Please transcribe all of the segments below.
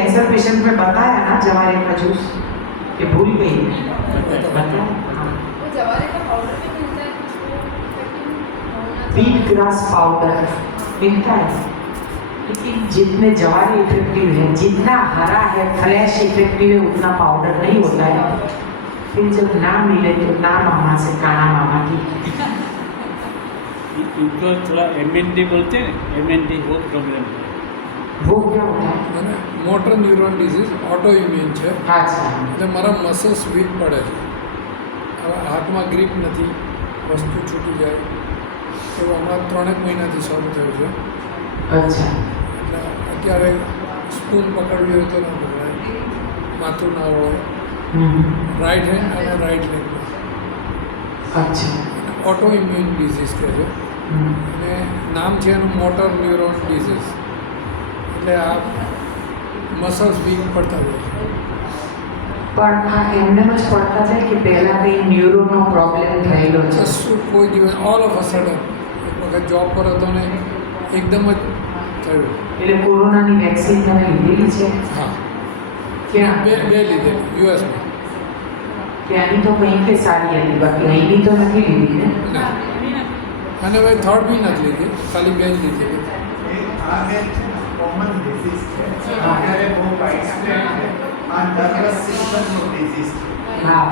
Cancer patient में बताया ना जवारे का जूस कि भूल गई। बीट ग्रास पाउडर मिलता है। लेकिन जितने जवारे इफ़ेक्टिव है जितना हरा है फ्रेश इफ़ेक्टिव है उतना पाउडर नहीं होता है। फिर जब ना मिले तो ना मामा से काना मामा की। इनको थोड़ा एम एन डी बोलते हैं। एम एन डी वो प्रॉब्लम है वो क्या होता है? Motor neuron disease auto immune છે. એટલે મારા મસલ્સ વીક પડે છે. હાથમાં ગ્રીપ નથી વસ્તુ છૂટી જાય. એવું હમણાં ત્રણેક મહિનાથી શરૂ થયું છે. એટલે અત્યારે સ્પૂન પકડવી હોય તો ન પકડાય. માથું ના હોય. રાઈટ હેન્ડ અને right leg auto immune disease કહે છે. અને નામ છે એનું મોટર ન્યુરોન ડિઝીઝ. એટલે આ મસલ્સ વીક પડતા જાય. પણ આ એમને જ પડતા જાય કે પહેલાં કંઈ ન્યુરોનો પ્રોબ્લેમ થયેલો છે? શું કોઈ દિવસ ઓલ ઓફ અ સડન એક વખત જોબ પર હતો ને એકદમ જ થયું. એટલે કોરોનાની વેક્સિન તમે લીધેલી છે? હા. ક્યાં? બે બે લીધે યુએસમાં ત્યાંની તો કંઈ કે સારી હતી બાકી અહીંની તો નથી લીધી ને? અને હવે થર્ડ બી નથી લીધી ખાલી બે જ લીધી. આ એક કોમન ડિઝીઝ છે. અત્યારે બહુ વાઇડસ્પ્રેડ છે. આ નર્વસ સિસ્ટમનો ડિઝીઝ છે. હા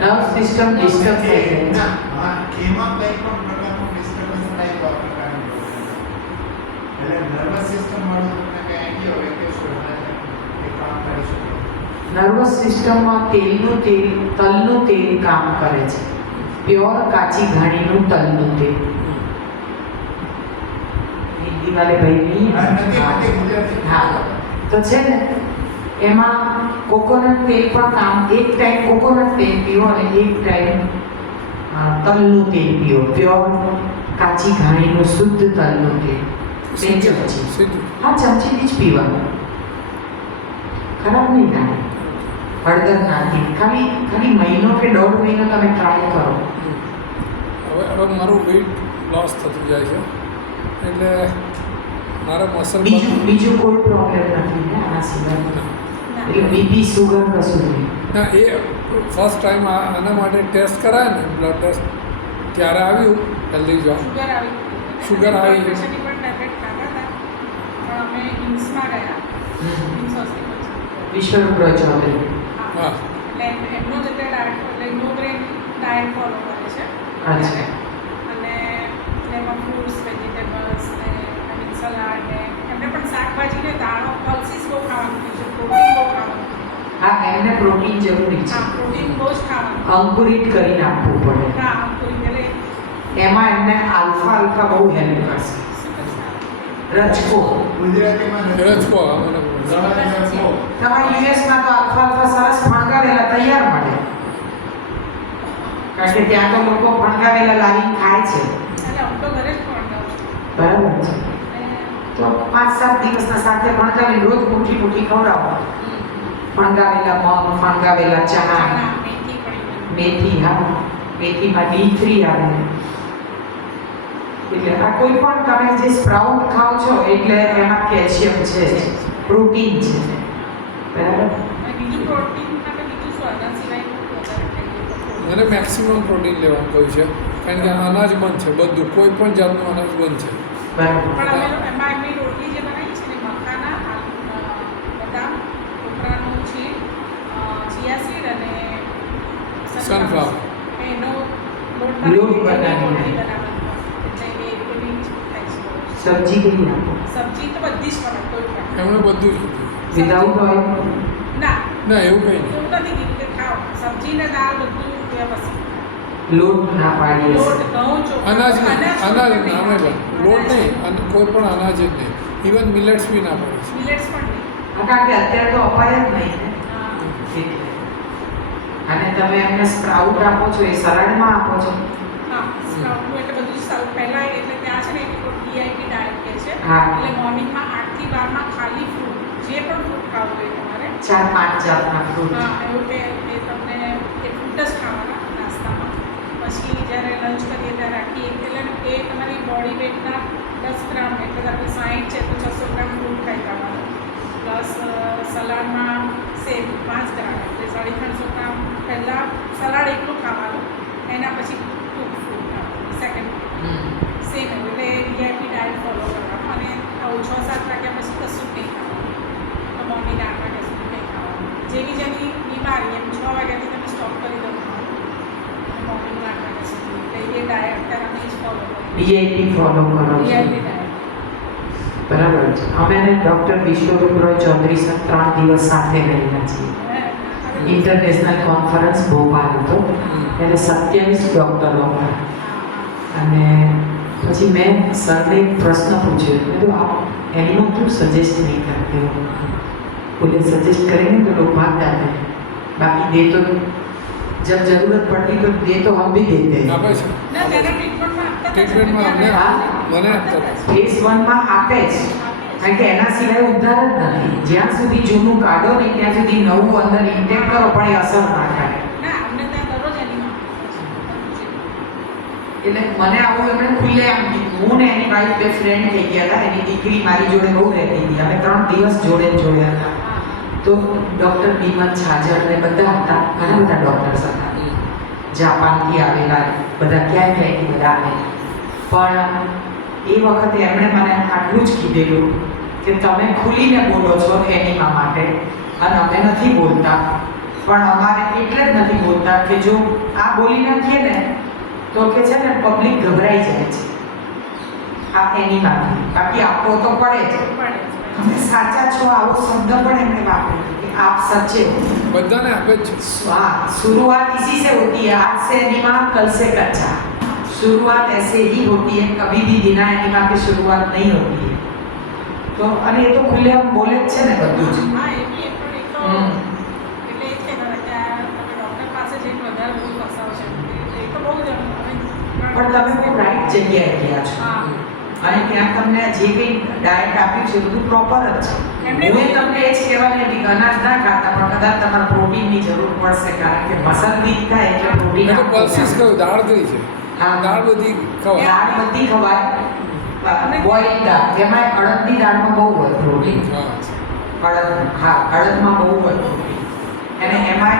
નર્વ સિસ્ટમ ડિસ્ટર્બ થઈ ના, હા, એમાં કંઈ પણ પ્રકારનો ડિસ્ટર્બન્સ થાય તો પ્રકારનું એટલે નર્વસ સિસ્ટમ વાળું તમને કંઈ આઈડિયા હોય કે શું એ કામ કરી શકે. નર્વસ સિસ્ટમમાં તેલનું તેલ તલનું તેલ કામ કરે છે. પ્યોર કાચી ઘાણીનું તલનું તેલ. હિન્દી વાલે ભાઈ હા, તો છે ને એમાં કોકોનટ તેલ પણ કામ એક ટાઈમ કોકોનટ તેલ પીવો અને એક ટાઈમ તલનું તેલ પીવો પ્યોર કાચી ઘાણીનું શુદ્ધ તલનું તેલ. બે ચમચી. હા ચમચીથી જ પીવાનું. ખરાબ નહીં લાગે હળદર નાખી. ખાલી ખાલી મહિનો કે દોઢ મહિનો તમે ટ્રાય કરો. હવે હવે મારું વેઇટ લોસ થતું જાય છે. એટલે મારા મસલ બીજું બીજું કોઈ પ્રોબ્લેમ નથી ને આના સિવાય? એટલે બીપી સુગર કશું નહીં. ના એ ફર્સ્ટ ટાઈમ આના માટે ટેસ્ટ કરાય ને બ્લડ ટેસ્ટ ત્યારે આવ્યું હેલ્ધી જોબ સુગર આવી. વિશ્વરૂપ ચૌધરી હા. એમનો જ ડાયટ એટલે નો ગ્રેન ડાયટ ફોલો કરે છે. અને એમાં ફ્રૂટ્સ વેજીટેબલ્સ સલાડ ને એમને પણ શાકભાજી ને દાળો પલ્સીસ બહુ ખાવાનું છે પ્રોટીન બહુ ખાવાનું હા એમને પ્રોટીન જરૂરી છે. હા પ્રોટીન બહુ જ ખાવાનું અંકુરિત કરી નાખવું પડે. હા અંકુરિત એટલે એમાં એમને આલ્ફા આલ્ફા બહુ હેલ્પ કરશે. રજકો. ગુજરાતીમાં. તમારા યુએસમાં તો આલ્ફા આલ્ફા સરસ ફણગાવેલા તૈયાર મળે. કારણ કે ત્યાં તો લોકો ફણગાવેલા લાવી ખાય છે. બરાબર છે. તો પાંચ સાત દિવસના સાથે ફણગાવી રોજ મુઠ્ઠી મુઠ્ઠી ખવડાવો. ફણગાવેલા મગ ફણગાવેલા ચણા. ચણા, મેથી હા મેથીમાં ડી થ્રી આવે. એટલે આ કોઈ પણ તમે જે સ્પ્રાઉટ ખાઓ છો એટલે એમાં કેલ્શિયમ છે પ્રોટીન છે. બરાબર? અને મેક્સિમમ પ્રોટીન લેવાનું કહ્યું છે. કારણ કે અનાજ બંધ છે બધું કોઈ પણ જાતનું અનાજ બંધ છે. પણ અમે એમાં એમની રોટલી જે બનાવી છે ને મખાના બદામ કોપરાનું છે ચિયા સીડ અને Sunflower. એનો લોટ છે. સબ્જી કઈ નાખો. સબ્જી તો બધી જ બનાવ કોઈ એમણે બધું જ વિધાઉટ ઓઇલ ના. ના એવું કંઈ નહીં. એવું નથી કીધું કે ખાઓ. સબ્જી ને દાળ બધું વ્યવસ્થિત લોટ ના પાડીએ અનાજ અનાજ નામે પણ લોટ નહીં અને કોઈ પણ અનાજ જ નહીં. ઇવન મિલેટ્સ બી ના પાડે મિલેટ્સ પણ કારણ કે અત્યારે તો અપાય જ નહીં. અને તમે એમને સ્પ્રાઉટ આપો છો એ સરળમાં આપો છો? હા એટલે બધું સાઉથ પહેલાં એટલે ત્યાં છે ને ડીઆઈપી ડાયટ કહે છે. હા. એટલે મોર્નિંગમાં આઠથી બારમાં ખાલી ફ્રૂટ જે પણ ફ્રૂટ ખાવું હોય તમારે. ચાર પાંચ જાતના ફ્રૂટ હા એવું કે તમને એ ફ્રૂટ જ ખાવાના. પછી જ્યારે લંચ કરીએ ત્યારે રાખીએ એટલે એ તમારી બોડી વેટના દસ ગ્રામ એટલે તમે સાઠ છે તો છસો ગ્રામ ફ્રૂટ ખાઈ ખાવાનું પ્લસ સલાડમાં સેમ પાંચ ગ્રામ એટલે સાડી ત્રણસો ગ્રામ પહેલાં સલાડ એકલું ખાવાનું એના પછી ટૂંક ફ્રૂટ ખાવાનું સેકન્ડ સેમ એટલે વીઆઈપી ડાયટ ફોલો કરવાનું અને આવું છ સાત વાગ્યા પછી કશું નહીં ખાવાનું. તો મમ્મીને આઠ વાગ્યા સુધી નહીં ખાવાનું. જેવી જેની બીમારી એમ છ વાગ્યાથી તમે સ્ટોપ કરી દો. વીઆઈપી ફોલો કરો બરાબર છે. અમે ડૉક્ટર વિશ્વરૂપ ચૌધરી ત્રણ દિવસ સાથે રહેલા છીએ. ઇન્ટરનેશનલ કોન્ફરન્સ ભોપાલ હતો. ત્યારે સત્યાવીસ ડૉક્ટરો હતા. અને પછી મેં સરને પ્રશ્ન પૂછ્યો. કીધું એમનું સજેસ્ટ નહીં કરતી? બોલે સજેસ્ટ કરીને તો લોકો ભાગ બાકી દે તો जब जरूरत पड़ती तो दे तो हम भी देते हैं આપે છે ના તેના ટ્રીટમેન્ટમાં આપતા હતા જ. ટ્રીટમેન્ટમાં અમને હા. મને આપતા હતા. ફેસ વનમાં આપે જ કારણ કે એના સિવાય ઉદ્ધાર જ નથી જ્યાં સુધી જૂનું કાઢો ને ત્યાં સુધી નવું અંદર ઇન્ટેક કરો પણ એ અસર ના કરે ના અમને ત્યાં દરરોજ એની એટલે મને આવું એમણે ખુલ્લે આમ કીધું હું ને એની વાઈફ બે ફ્રેન્ડ થઈ ગયા હતા એની દીકરી મારી જોડે બહુ રહેતી હતી અમે ત્રણ દિવસ જોડે જ જોડે હતા તો ડૉક્ટર બીમન છાજર ને બધા હતા, ઘણા બધા ડૉક્ટર્સ હતા. જાપાનથી આવેલા, બધા ક્યાંય ક્યાંયથી બધા આવેલા. પણ એ વખતે એમણે મને આટલું જ કીધેલું કે તમે ખુલીને બોલો છો એનિમા માટે, અને અમે નથી બોલતા. પણ અમારે એટલે જ નથી બોલતા કે જો આ બોલી નાખીએ ને, તો કે છે ને પબ્લિક ગભરાઈ જાય છે. આ એનિમાથી. બાકી આપવો તો પડે જ. પડે સાચા છો આવો શબ્દ પણ એમણે વાપર્યો કે આપ સચ્ચે હો બધાને આપે જ છે हाँ शुरुआत इसी से होती है आज से एनिमा कल से कच्चा शुरुआत ऐसे ही होती है कभी भी बिना एनिमा के शुरुआत नहीं होती है તો અને એ તો ખુલ્લે આમ બોલે જ છે ને બધું જ હા એ બી એક પણ એક તો હમ. એટલે એ જ કહેતા હતા કે આ તમે ડૉક્ટર પાસે જઈને વધારે બધું ફસાવશે એટલે એ તો બહુ જ અમે પણ તમે બહુ રાઈટ જગ્યાએ ગયા છો હા અને ત્યાં તમને જે કંઈ ડાયટ આપ્યું છે બધું પ્રોપર જ છે. એમને- હું તમને એ જ કહેવાની હતી કે અનાજ ના ખાતા પણ કદાચ તમારે પ્રોટીનની જરૂર પડશે કારણ કે મસલ વીક થાય એટલે પ્રોટીન પલ્સીસ કહ્યું દાળ કઈ છે? હા. દાળ બધી ખવાય. દાળ બધી ખવાય. બોઇલ દાળ. એમાં અડદની દાળમાં બહુ હોય પ્રોટીન અડદ હા અડદમાં બહુ હોય પ્રોટીન અને એમાં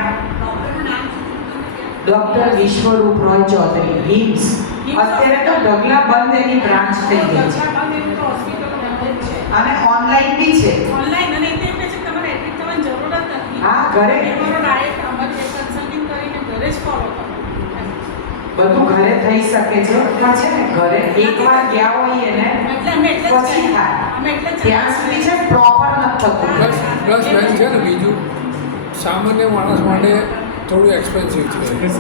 ડૉક્ટર વિશ્વરૂપ રોય ચૌધરી હિમ્સ અત્યારે તો ઢગલા બંધ એની બ્રાન્ચ થઈ ગઈ છે. જ અને ઓનલાઈન બી છે. ઓનલાઈન અને તો છે તમારે એટલી તમને જરૂર જ નથી. હા, ઘરે. તમારો ડાયટ અમારે કન્સલ્ટિંગ કરીને ઘરે જ ફોલો કરો. બધું ઘરે થઈ શકે છે. પણ છે ને ઘરે. એકવાર ગયા હોઈએ ને એટલે અમે એટલે પછી થાય. અમે એટલે ત્યાં સુધી છે પ્રોપર નથી થતું. બસ બસ બેન છે ને બીજું સામાન્ય માણસ માટે થોડું એક્સપેન્સિવ છે.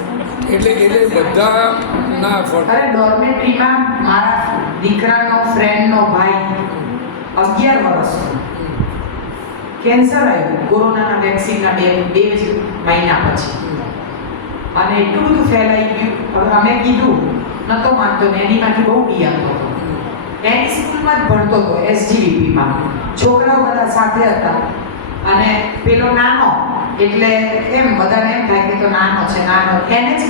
એટલે એટલે બધા ના અફોર્ડ અરે ડોર્મેટરીમાં મારા દીકરાનો ફ્રેન્ડનો ભાઈ અગિયાર વર્ષનો કેન્સર આવ્યું. કોરોનાના વેક્સિનના બે બે મહિના પછી. અને એટલું બધું ફેલાઈ ગયું. હવે અમે કીધું, નતો માનતો. ને એનીમાંથી બહુ બી હતો. એની સ્કૂલમાં જ ભણતો હતો એસજીવીપીમાં છોકરાઓ બધા સાથે હતા. અને પેલો નાનો એટલે એમ બધાને એમ થાય કે તો નાનો છે નાનો. એને જ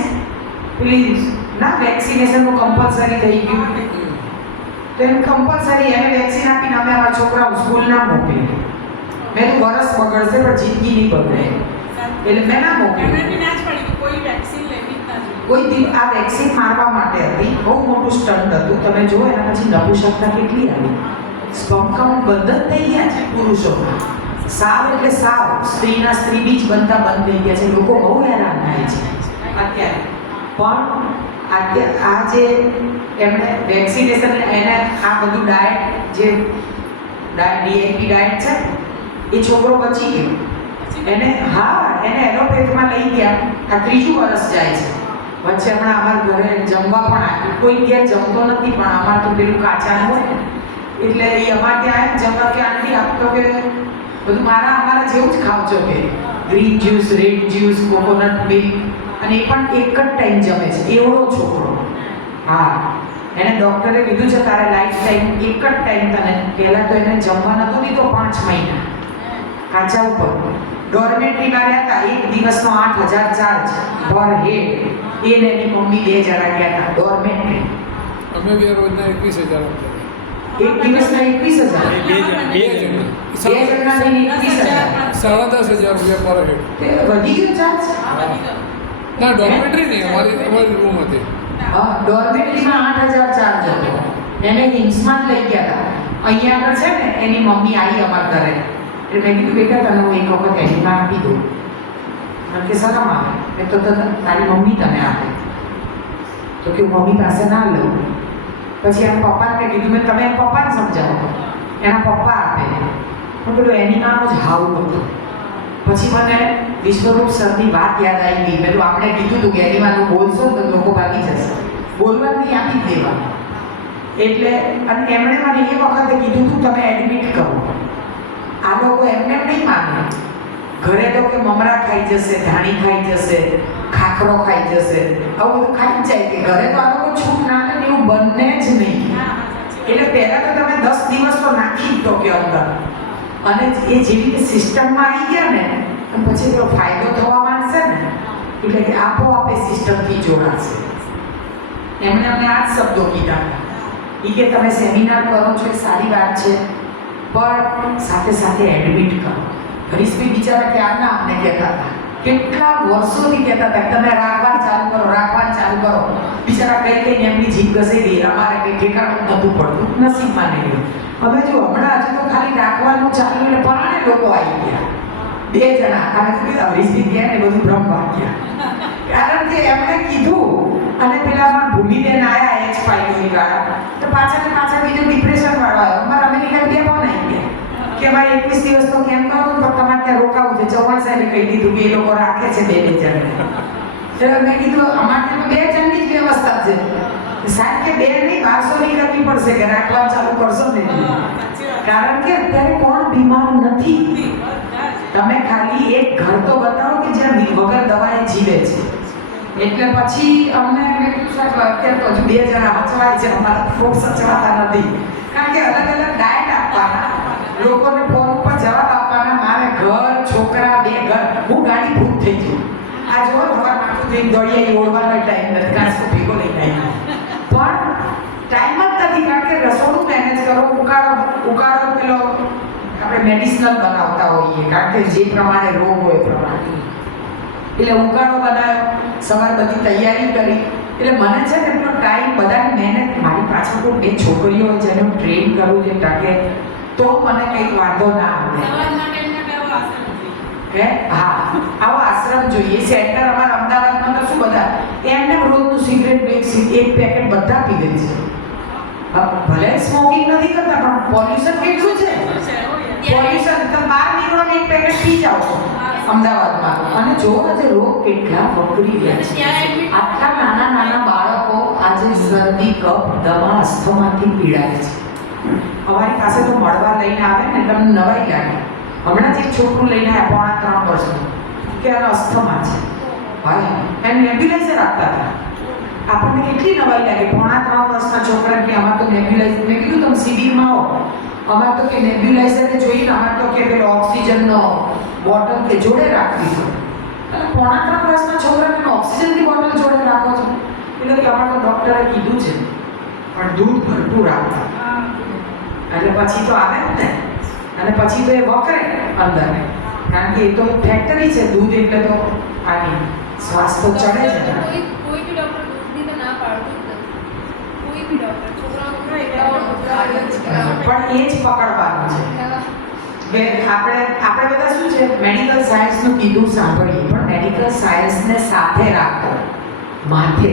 પેલી ના વેક્સિનેશનનું કમ્પલસરી થઈ ગયું. તો એમ કમ્પલસરી એને વેક્સિન આપીને અમે અમારા છોકરાઓ સ્કૂલ ના મોકલી મેં તો વરસ બગડશે પણ જિંદગી નહીં બગડે. એટલે મેં ના મોકલી. જ કોઈ વેક્સિન જ કોઈ દી આ વેક્સિન મારવા માટે હતી. બહુ મોટું સ્ટન્ટ હતું. તમે જુઓ એના પછી નપુંસકતા કેટલી આવી. કાઉન્ટ બંધ જ થઈ ગયા છે પુરુષોમાં. સાવ એટલે સાવ સ્ત્રીના સ્ત્રી બીજ બનતા બંધ થઈ ગયા છે. લોકો બહુ હેરાન થાય છે. અત્યારે. પણ અત્યારે આ જે એમણે વેક્સિનેશન એને આ બધું ડાયટ જે ડાયટ, ડીએપી ડાયટ છે, એ છોકરો બચી ગયો. એને હા, એને એલોપેથમાં લઈ ગયા. આ ત્રીજું વર્ષ જાય છે. વચ્ચે હમણાં અમારા ઘરે જમવા પણ આવ્યું. કોઈ ઘેર જમતો નથી, પણ અમારે તો પેલું કાચાનું હોય એટલે એ અમારે ત્યાં જમવા કે આંટી આપતો કે બધું મારા અમારા જેવું જ ખાવ છો કે green juice red juice coconut milk અને એ પણ એક જ ટાઈમ જમે છે. એવડો છોકરો. હા. એને ડૉક્ટરે કીધું છે, તારે લાઈફ ટાઈમ એક જ ટાઈમ તને પહેલાં તો એને જમવા નહોતું દીધો પાંચ મહિના. કાચા ઉપર. ડોર્મેટરીમાં હતા. એક દિવસનો આઠ હજાર ચાર્જ પર હેડ એને એની મમ્મી બે જણા ગયા હતા. ડોર્મેટરી અમે બે રોજના એકવીસ હજાર. એક દિવસના એકવીસ હજાર. બે જણ બે બે જણ જણ બે જણના એકવીસ હજાર. સાડા દસ હજાર રૂપિયા પર હેડ વધી ગયો ચાર્જ. ના ડોક્યુમેન્ટરી નહીં અમારી અમારી રૂમ હતી. ડોર્મેટરીમાં આઠ હજાર ચાર્જ હતો. એને હિમ્સમાં જ લઈ ગયા હતા. અહીંયા આગળ છે ને એની મમ્મી આવી અમારા ઘરે. એટલે મેં કીધું બેટા તને હું એક વખત એનિમા આપી દઉં. કારણ કે શરમ આવે. એ તો તારી મમ્મી તને આપે. તો કે મમ્મી પાસે ના લઉં. પછી એના પપ્પાને કીધું, મેં તમે એના પપ્પાને સમજાવો. એના પપ્પા આપે. હું પેલું એનિમાનો જ હાવ હતું. પછી મને વિશ્વરૂપ સરની વાત યાદ આવી ગઈ. તો આપણે કીધું હતું કે એની વાત બોલશો તો લોકો ભાગી જશે. બોલવાની આપી દેવા એટલે, અને એમણે મને એ વખતે કીધું હતું તમે એડમિટ કરો. આ લોકો એમને એમ નહીં માને. ઘરે તો કે મમરા ખાઈ જશે, ધાણી ખાઈ જશે, ખાખરો ખાઈ જશે. આવું બધું ખાઈ જ જાય કે ઘરે તો આ લોકો છૂટ ને એવું બંને જ નહીં. એટલે પહેલા તો તમે દસ દિવસ તો નાખી જ દો કે અંદર. અને એ જેવી રીતે સિસ્ટમમાં આવી ગયા ને પછી પેલો ફાયદો થવા માંડશે ને. એટલે કે આપોઆપ એ સિસ્ટમથી જોડાશે. એમણે અમને આ જ શબ્દો કીધા. એ કે તમે સેમિનાર કરો છો એ સારી વાત છે. પણ સાથે સાથે એડમિટ કરો. હરીશભાઈ બિચારા ક્યારના અમને કહેતા હતા. કેટલા વર્ષોથી કહેતા હતા, તમે રાખવા ચાલુ કરો રાખવાનું ચાલુ કરો. બિચારા કઈ કઈ એમની જીભ ઘસી ગઈ, અમારે કઈ ઠેકાણું નતું પડતું નસીબમાં નહીં. હવે જો હમણાં હજુ તો ખાલી રાખવાનું ચાલુ એટલે પરાણે લોકો આવી ગયા. બે જણા અને કીધું હરીશભાઈ ગયા ને બધું ભ્રમ વાગ્યા કારણ કે એમણે કીધું, અને પેલામાં ભૂમિબેન આયા એચ ફાઈવ વાળા. તો પાછળ ને પાછળ બીજું ડિપ્રેશન વાળો આવ્યો. અમારા અમેરિકા બે પણ આવી ગયા. કે અમારે એકવીસ દિવસ તો કેમ કરો તો તમારે ત્યાં રોકાવું છે ચૌહાણ સાહેબે કહી દીધું કે એ લોકો રાખે છે બે બે જણ. મેં કીધું અમારે બે જણની જ વ્યવસ્થા છે. સાહેબ કે બે નહીં બારસો ની કરવી પડશે કે રાખવા ચાલુ કરશો ને. કારણ કે અત્યારે કોણ બીમાર નથી. તમે ખાલી એક ઘર તો બતાવો કે જ્યાં વગર દવાએ જીવે છે. એટલે પછી અમને અત્યારે તો હજુ બે જણા અચવાય છે અમારા ફ્રૂટ સચવાતા નથી. કારણ કે અલગ અલગ ડાયટ આપવાના લોકોને ફોન ઉપર જવાબ આપવાના મારે ઘર છોકરા બે ઘર. હું ગાડી ભૂત થઈ ગઈ. આ જો તમારા માથું થઈને દોડીએ, એ ઓળવાનો ટાઈમ નથી કાંસકો ભેગો લઈને આવી પણ ટાઈમ જ નથી, કારણ કે રસોડું મેનેજ કરો, ઉકાળો ઉકાળો પેલો આપણે મેડિસિનલ બનાવતા હોઈએ, કારણ કે જે પ્રમાણે રોગ હોય પ્રમાણે. એટલે ઉકાળો બનાવ્યો, સવાર બધી તૈયારી કરી. એટલે મને છે ને એટલો ટાઈમ બધાની મહેનત, મારી પાછળ કોઈ બે છોકરીઓ જેને હું ટ્રેન કરું જે ટકે તો મને કંઈક વાંધો ના આવે સવારના ટાઈમમાં કયો આસન જોઈએ? હે? હા. આવો આશ્રમ જોઈએ. સેન્ટર અમારા અમદાવાદમાં તો શું બધા. એમને રોજનું સિગરેટ બે એક પેકેટ બધા પી પીવે છે. ભલે સ્મોકિંગ નથી કરતા, પણ પોલ્યુશન કેટલું છે. પોલ્યુશન તો બહાર નીકળો એક પેકેટ પી જાઓ અમદાવાદમાં. અને જો આજે રોગ કેટલા વકરી રહ્યા છે. આટલા નાના નાના બાળકો આજે શરદી, કફ, દવા, અસ્થમાથી પીડાય છે. અમારી પાસે તો મળવા લઈને આવે ને તમને નવાઈ લાગે. હમણાં જ એક છોકરું લઈને આવ્યા પોણા ત્રણ વર્ષનું. કે આનો અસ્થમા છે. ભાઈ એને નેબ્યુલાઇઝર આપતા હતા. આપણને કેટલી નવાઈ લાગે. પોણા ત્રણ વર્ષના છોકરા કે અમારે તો નેબ્યુલાઇઝર મેં કીધું તમે સિવિલમાં આવો. અમારે તો કે નેબ્યુલાઇઝરને જોઈને અમારે તો કે પેલો ઓક્સિજનનો બોટલ કે જોડે રાખવી છે અને પોણા ત્રણ વર્ષના છોકરાને ઓક્સિજનની બોટલ જોડે રાખો છો? એટલે કે અમારે તો ડૉક્ટરે કીધું છે. પણ દૂધ ભરપૂર આપતા. હા. એટલે પછી તો આવે જ ને. અને પછી તો એ વકરે અંદર. કારણ કે એ તો ફેક્ટરી છે દૂધ એટલે તો આની શ્વાસ તો ચડે છે ને કોઈ કોઈ બી ડોક્ટર દૂધની તો ના પાડતું કોઈ બી ડોક્ટર પણ એ જ પકડવાનું છે. કે આપણે આપણે બધા શું છે મેડિકલ સાયન્સનું કીધું સાંભળીએ પણ મેડિકલ સાયન્સને સાથે રાખો. માથે.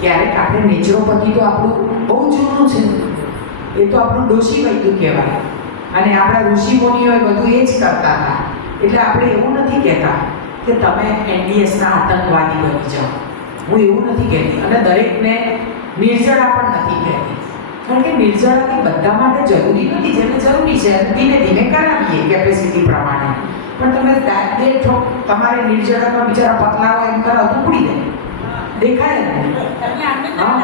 ક્યારેક આપણે નેચરોપથી તો આપણું બહુ જૂનું છે. એ તો આપણું ડોશી વૈદ્ય કહેવાય. અને આપણા ઋષિ મુનિઓએ બધું એ જ કરતા હતા. એટલે આપણે એવું નથી કહેતા કે તમે એનડીએસના આતંકવાદી બની જાઓ. હું એવું નથી કહેતી. અને દરેકને નિર્જળા પણ નથી કહેતી. કારણ કે નિર્જળાથી બધા માટે જરૂરી નથી. જેને જરૂરી છે ધીમે ધીમે કરાવીએ કેપેસિટી પ્રમાણે. પણ તમે દે છો તમારે નિર્જળામાં બિચારા પતલા હોય એમ કરો તો ઉડી જાય. દેખાય આપણે હા.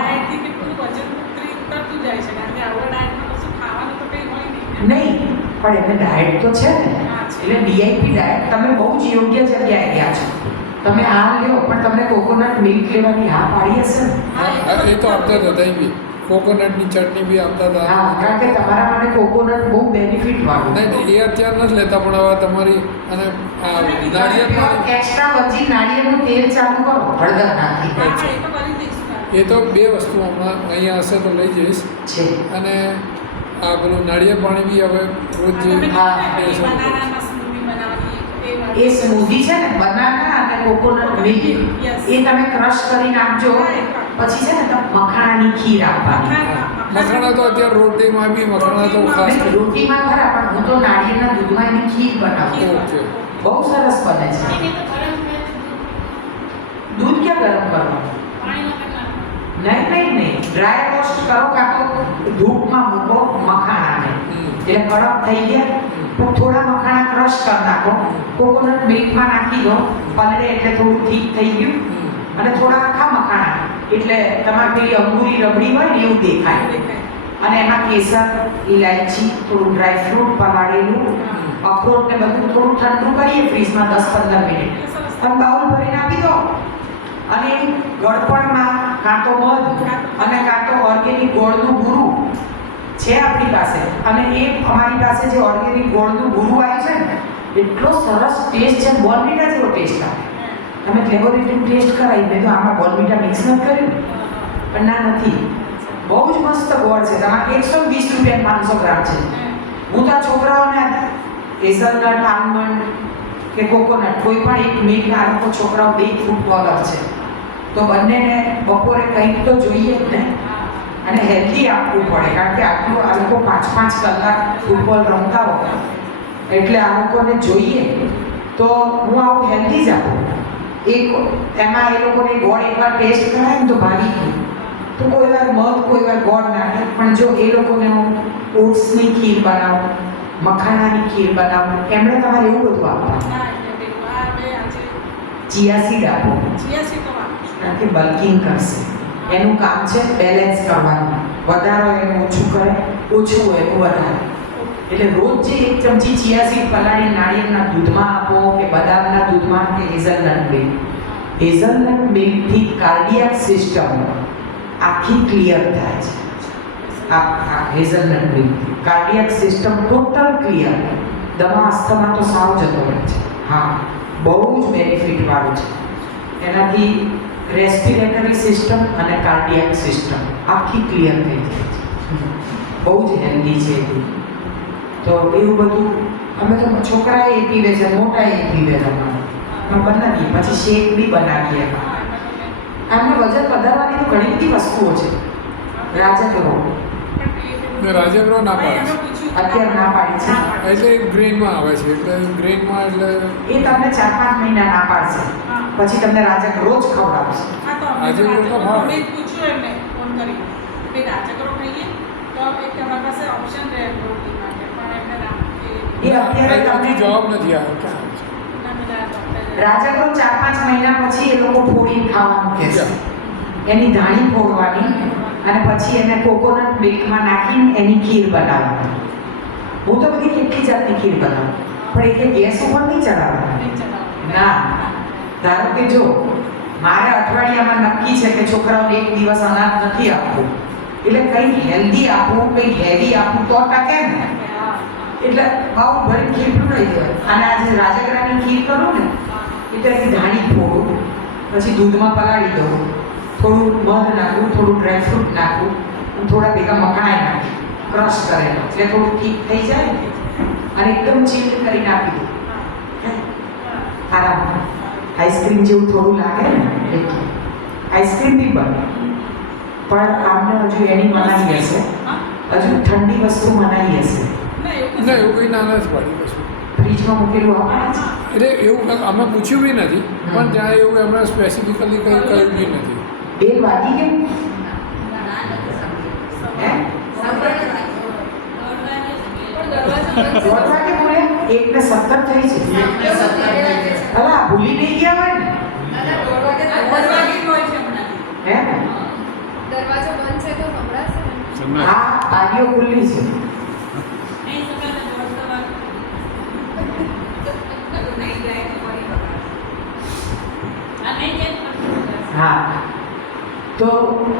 નહીં પણ એમને ડાયટ તો છે ને. એટલે ડીઆઈપી ડાયટ તમે બહુ જ યોગ્ય જગ્યાએ ગયા છો. તમે આ લ્યો પણ તમને કોકોનટ મિલ્ક લેવાની હા પાડી હશે ને. એ તો આપતા હતા. બી. કોકોનટની ચટણી બી આપતા હતા. હા કારણ કે તમારા માટે કોકોનટ બહુ બેનિફિટ વાળું. નહીં નહીં એ અત્યારે નથી લેતા પણ હવે તમારી અને નાળિયેર પાણી એક્સ્ટ્રા વચ્ચે નાળિયેરનું તેલ ચાલુ કરો હળદર નાખી. એ તો બે વસ્તુ હમણાં અહીંયા હશે તો લઈ જઈશ. અને આ પેલું નાળિયેર પાણી બી હવે રોજ જે એ સ્મૂધી છે ને બનાના અને કોકોનટ મિલ્ક એ તમે ક્રશ કરી નાખજો. પછી છે ને તમે મખાણાની ખીર આપવાની. મખાણા તો અત્યારે રોટીમાં બી મખાણા તો ખાસ રોટીમાં ખરા પણ હું તો નાળિયેરના દૂધમાં એની ખીર બનાવું બહુ સરસ બને છે. દૂધ ક્યાં ગરમ કરવાનું? નહીં નહીં નહીં. ડ્રાય રોસ્ટ કરો કાં તો ધૂપમાં મૂકો, મખાણાને. એટલે કડક થઈ ગયા. તો થોડા મખાણા ક્રશ કરી નાખો. કોકોનટ મિલ્કમાં નાખી દો. પલળે એટલે થોડું ઠીક થઈ ગયું. અને થોડા આખા મખાણા એટલે તમારે પેલી અંગુરી રબડી હોય ને એવું દેખાય. અને એમાં કેસર ઇલાયચી થોડું ડ્રાય ફ્રૂટ પલાળેલું, અખરોટ ને બધું થોડું ઠંડુ કરીએ ફ્રીજમાં દસ પંદર મિનિટ. તમે. બાઉલ ભરીને આપી દો. અને ગળપણમાં કાં તો મધ અને કાં તો ઓર્ગેનિક ગોળનું ગુરુ છે આપણી પાસે. અને એ અમારી પાસે જે ઓર્ગેનિક ગોળનું ગુરુ આવ્યું છે ને, એટલો સરસ ટેસ્ટ છે બોર્નવિટા જેવો ટેસ્ટ આવે. તમે લેબોરેટરી ટેસ્ટ કરાવી, મેં તો આમાં બોર્નવિટા મિક્સ નથી કર્યું. પણ ના નથી. બહુ જ મસ્ત ગોળ છે. તમારે એકસો વીસ રૂપિયા પાંચસો ગ્રામ છે. હું તો છોકરાઓને કેસરનટ આલમંડ કે કોકોનટ, કોઈ પણ એક મીઠ લોકો છોકરાઓ બે ફૂટબોલર છે. તો બંનેને બપોરે કંઈક તો જોઈએ જ ને. અને હેલ્ધી આપવું પડે કારણ કે આટલું આ લોકો પાંચ પાંચ કલાક ફૂટબોલ રમતા હોય. એટલે આ લોકોને જોઈએ તો હું આવું હેલ્ધી જ આપું. એક એમાં એ લોકોને ગોળ એકવાર ટેસ્ટ કરાય ને તો ભાગી ગયું. તો કોઈ વાર મધ કોઈ વાર ગોળ નાખે. પણ જો એ લોકોને હું ઓટ્સની ખીર બનાવું મખાણાની ખીર બનાવું એમણે તમારે એવું બધું આપવાનું. ના, એટલે પેલું આ બે આજે ચિયા સીડ આપો. જીયા છે તો આપીશ. કારણ કે બલ્કિંગ કરશે એનું કામ છે બેલેન્સ કરવાનું વધારો એનું ઓછું કરે ઓછું હોય એનું વધારે એટલે રોજ જે એક ચમચી ચિયા સીડ પલાળી નાળિયેરના દૂધમાં આપો કે બદામના દૂધમાં કે હેઝલનટ મિલ્ક? હેઝલનટ મિલ્કથી કાર્ડિયાક સિસ્ટમ આખી ક્લિયર થાય છે. આ આ હેઝલનટ મિલ્કથી. કાર્ડિયાક સિસ્ટમ ટોટલ ક્લિયર દમા અસ્થમા તો સાવ જતો રહે છે. હા, બહુ જ બેનિફિટ વાળું છે. એનાથી રેસ્પિરેટરી સિસ્ટમ અને કાર્ડિયાક સિસ્ટમ આખી ક્લિયર થઈ જાય છે. બહુ જ હેલ્ધી છે તો એવું બધું અમે તો છોકરા એ પીવે છે મોટા એ પીવે તમારે બનાવીએ, પછી શેક બી બનાવીએ આમને વજન વધારવાની તો ઘણી બધી વસ્તુઓ છે. રાજા પેલું- ને રાજગરો ના પાડે છે. અત્યારે ના પાડે છે. એટલે ગ્રેનમાં આવે છે એટલે ગ્રેનમાં એટલે એ તમને ચાર પાંચ મહિના ના પાડશે. પછી તમને રાજા રોજ ખવડાવશે. હા, તો ભાવે. પૂછ્યું એમને ફોન કરી. કે રાજગરો ખાઈએ? તો એક તમારી પાસે ઓપ્શન રહે રોટી માટે પણ એમને ના એ અત્યારે તમને જવાબ નથી આવ્યો રાજગરો ચાર પાંચ મહિના પછી એ લોકો ફોડી ખાવાનું કે એની ધાણી ફોડવાની. અને પછી એને કોકોનટ મિલ્કમાં નાખીને એની ખીર બનાવવાની. હું તો બધી કેટલી જાતની ખીર બનાવું? પણ એ ગેસ ઉપર નહીં ચડાવવાની ના. ધારો કે જો મારે અઠવાડિયામાં નક્કી છે કે છોકરાઓને એક દિવસ અનાજ નથી આપવું. એટલે કંઈક હેલ્ધી આપવું કંઈક હેવી આપવું તો ટકે ને? એટલે ભાવ ભરી ખીર પકડી દેવાય. અને આજે રાજગરાની ખીર કરું ને એટલે એની ધાણી ફોડું પછી દૂધમાં પલાળી દઉં. થોડું મધ નાખું થોડું ડ્રાયફ્રૂટ નાખું અને થોડા ભેગા મકાઈ નાખું ક્રશ કરેલો. એટલે થોડું ઠીક થઈ જાય ને? અને એકદમ ચીલ કરીને આપી દઉં. આરામ આઈસ્ક્રીમ જેવું થોડું લાગે ને એટલું. આઈસ્ક્રીમ બી બને. પણ આમને હજુ એની મનાઈ હશે. હજુ ઠંડી વસ્તુ મનાઈ હશે. ના, એવું કંઈ ના નથી પાડી ફ્રીજમાં મૂકેલું આપણે એટલે એવું અમે પૂછ્યું બી નથી. પણ ત્યાં એવું એમણે સ્પેસિફિકલી કંઈ કહ્યું બી નથી. બેલ વાગી ગઈ હે દોઢ વાગે બોલ્યા એક ને સત્તર થઈ છે અલા ભૂલી નહીં ગયા હોય ને. હે ને દરવાજો બંધ છે તો સંભળાશે ને સંભળાય. ખુલ્લી છે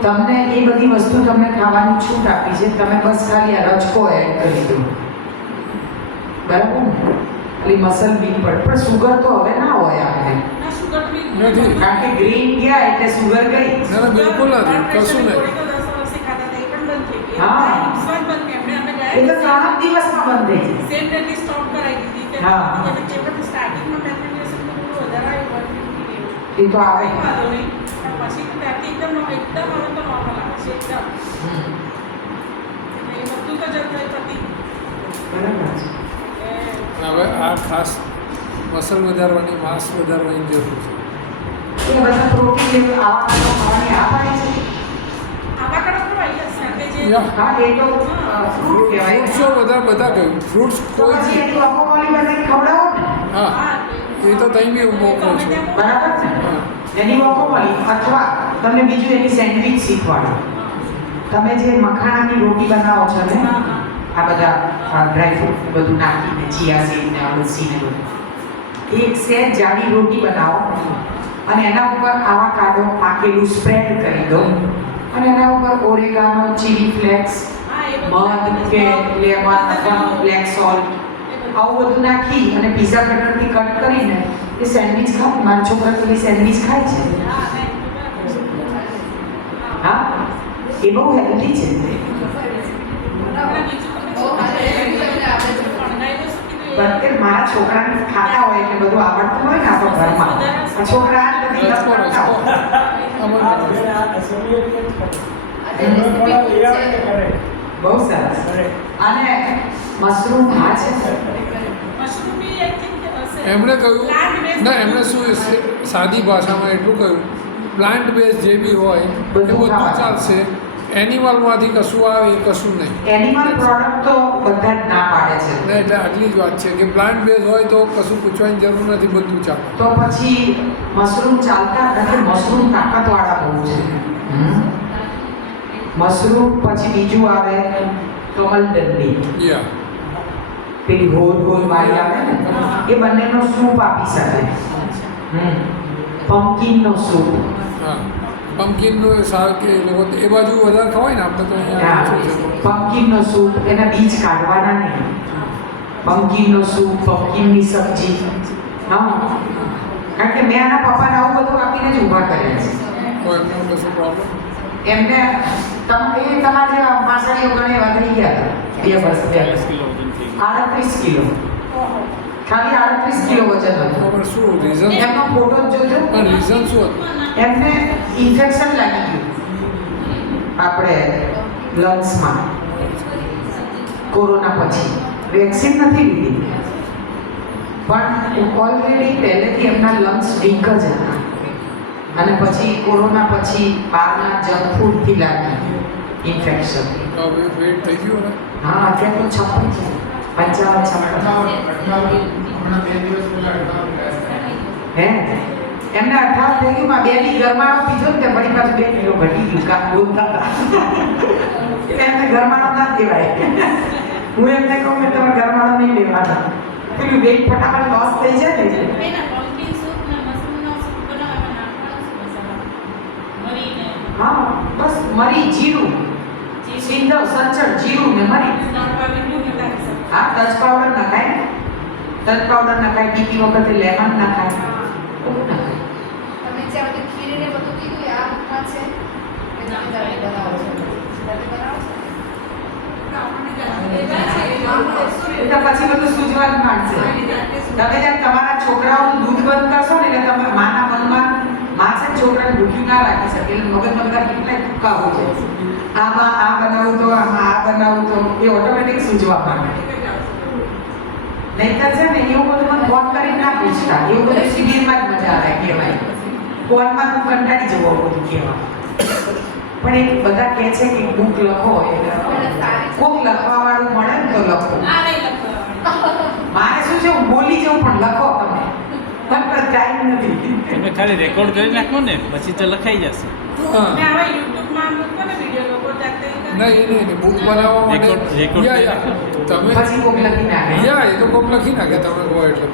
તમને એ બધી વસ્તુ તમને ખાવાની છૂટ આપી છે. તમે બસ ખાલી આ રજકો એડ કરી દો. બરાબર ને? ખાલી મસલ બી પડે પણ સુગર તો હવે ના હોય આપણે ના સુગર બી નથી. કારણ કે ગ્રીન ગયા એટલે સુગર ગઈ. ના ના બિલકુલ નથી. કશું નહીં ગોળી તો દસ વર્ષે ખાતા હતા, એ પણ બંધ થઈ ગઈ. હા. ઇન્સ્યુલિન બંધ કરી. એમણે અમે ગયા એ તો ત્રણ જ દિવસમાં બંધ થઈ જાય સેમ ડેટની સ્ટોપ કરાવી દીધી કે હા. એને જે પણ સ્ટાર્ટિંગમાં મેથ્રેટિઝમ તો થોડું વધારે આવ્યું one fifty જેવું. એ તો આવે. કંઈ વાંધો નહીં. પણ પછી તો ત્યારથી એકદમ એકદમ હવે તો નોર્મલ આવે છે એકદમ. એ બધું તો હવે આ ખાસ મસલ વધારવાની માંસ વધારવાની જરૂર છે. બધા ફ્રૂટ્સો બધા બધા કહ્યું ફ્રૂટ્સ કોઈ હા એ તો તઈ બી હું છે. છું બરાબર છે. હા. એની વકોમોલી અથવા તમે બીજું એની સેન્ડવિચ શીખવાડો. તમે જે મખાણાની રોટી બનાવો છો ને. આ બધા ડ્રાયફ્રૂટ બધું નાખીને ચિયા સીડ ને અળસી ને બધું. એક સેજ જાડી રોટી બનાવો અને એના ઉપર આવા કાઢો પાકેલું સ્પ્રેડ કરી દો. અને એના ઉપર ઓરેગાનો ચીલી ફ્લેક્સ મધ કે લેમન અથવા બ્લેક સોલ્ટ આવું બધું નાખી અને પીઝા કટરથી કટ કરીને એ સેન્ડવિચ ખાવ મારા છોકરા પેલી સેન્ડવિચ ખાય છે? હા, એ બહુ હેલ્ધી છે. કે મારા છોકરાને ખાતા હોય એટલે બધું આવડતું હોય ને આપણા ઘરમાં. છોકરા બધી. બહુ સરસ. અને મશરૂમ હા છે મશરૂમ બી I think હશે. એમણે કહ્યું ના એમણે શું સાદી ભાષામાં એટલું કહ્યું પ્લાન્ટ બેઝ જે બી હોય એ બધું ચાલશે એનિમલમાંથી કશું આવે એ કશું નહીં. એનિમલ પ્રોડક્ટ તો બધા જ ના પાડે છે. ને એટલે આટલી જ વાત છે કે પ્લાન્ટ બેઝ હોય તો કશું પૂછવાની જરૂર નથી બધું ચાલે. તો પછી મશરૂમ ચાલતા નથી મશરૂમ તાકાતવાળા બહુ છે. મશરૂમ પછી બીજું આવે કમલદંડી. યા પેલી ગોલ ગોલ વાળી આવે ને એ બંનેનો સૂપ આપી શકે. હમ. પમ્પકિનનો સૂપ. હા. સાર કે એ લોકો એ બાજુ વધારે ખવાય ને આપણે તો અહીંયા પમ્પકિનનો સૂપ એના બીજ કાઢવાના નહીં. પમ્પકિનનો સૂપ પમ્પકિનની સબ્જી. હા. કારણ કે મેં આના પપ્પાને આવું બધું આપીને જ ઊભા કર્યા છે. એમનો તમે તમારે જેવા માસાડીઓ ગણે એવા થઈ ગયા હતા. બે વર્ષ બે વર્ષ આડત્રીસ કિલો. ખાલી આડત્રીસ કિલો વજન હતું પણ શું રીઝન એમનો ફોટો જોજો પણ રીઝન શું હતું એમને ઇન્ફેક્શન લાગી ગયું આપણે લંગ્સમાં કોરોના પછી વેક્સિન નથી લીધી। પણ ઓલરેડી પહેલેથી એમના લંગ્સ વીક જ હતા। અને પછી કોરોના પછી બહારના જંક ફૂડથી લાગી ઇન્ફેક્શન હા અત્યારે તો છપ્પન છે। પંચાવન બે. હે એમને અઠાવન થઈ ગયું માં બેની ગરમાળો પીધો ને વળી પાછું બે કિલો ઘટી ગયું હતા એટલે એમને ગરમાળો ના દેવાય હું એમને કહું કે તમે ગરમાળો નહીં લેવાના પેલું વેટ ફટાફટ લોસ થઈ જાય ને ને હા બસ મરી જીરું સિંધવ સચળ જીરું ને મરી હા તજ પાવડર નખાય. ને તજ પાવડર નખાય પીતી વખતે લેમન નખાય. બધું નખાય તમે જે આપણે ખીરીને બધું કીધું એ આ બુકમાં છે કે તમે જાતે બનાવો છો. જાતે બનાવો એ. એ તો પછી બધું સૂઝવાનું માંડશે તમે જેમ તમારા છોકરાઓનું દૂધ બંધ કરશો ને એટલે તમે માના મનમાં માં છે છોકરાને ભૂખ્યું ના રાખી શકે. એટલે મગજમાં બધા કેટલાય ભૂકા હોય છે. આમાં આ બનાવું તો આમાં આ બનાવું તો એ ઓટોમેટિક સૂચવા માંડે. નહીંતર છે ને એવું બધું મને ફોન કરી ના પૂછતા. એવું બધું શિબિરમાં જ મજા આવે કહેવાય. ફોનમાં હું કંટાળી જવો બધું કહેવા. પણ એ બધા કહે છે કે બુક લખો કોક લખવા વાળું મળે ને તો લખો. મારે શું છે હું બોલી જવું પણ લખો તમે. પણ ટાઈમ નથી. તમે ખાલી રેકોર્ડ કરી નાખો ને પછી તો લખાઈ જશે. હા. હવે યુટ્યુબમાં મૂકો ને નહીં નહીં બુક બનાવવા માટે યા યા તમે યા એ તો કોક લખી નાખે તમે કહો એટલે.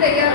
પછી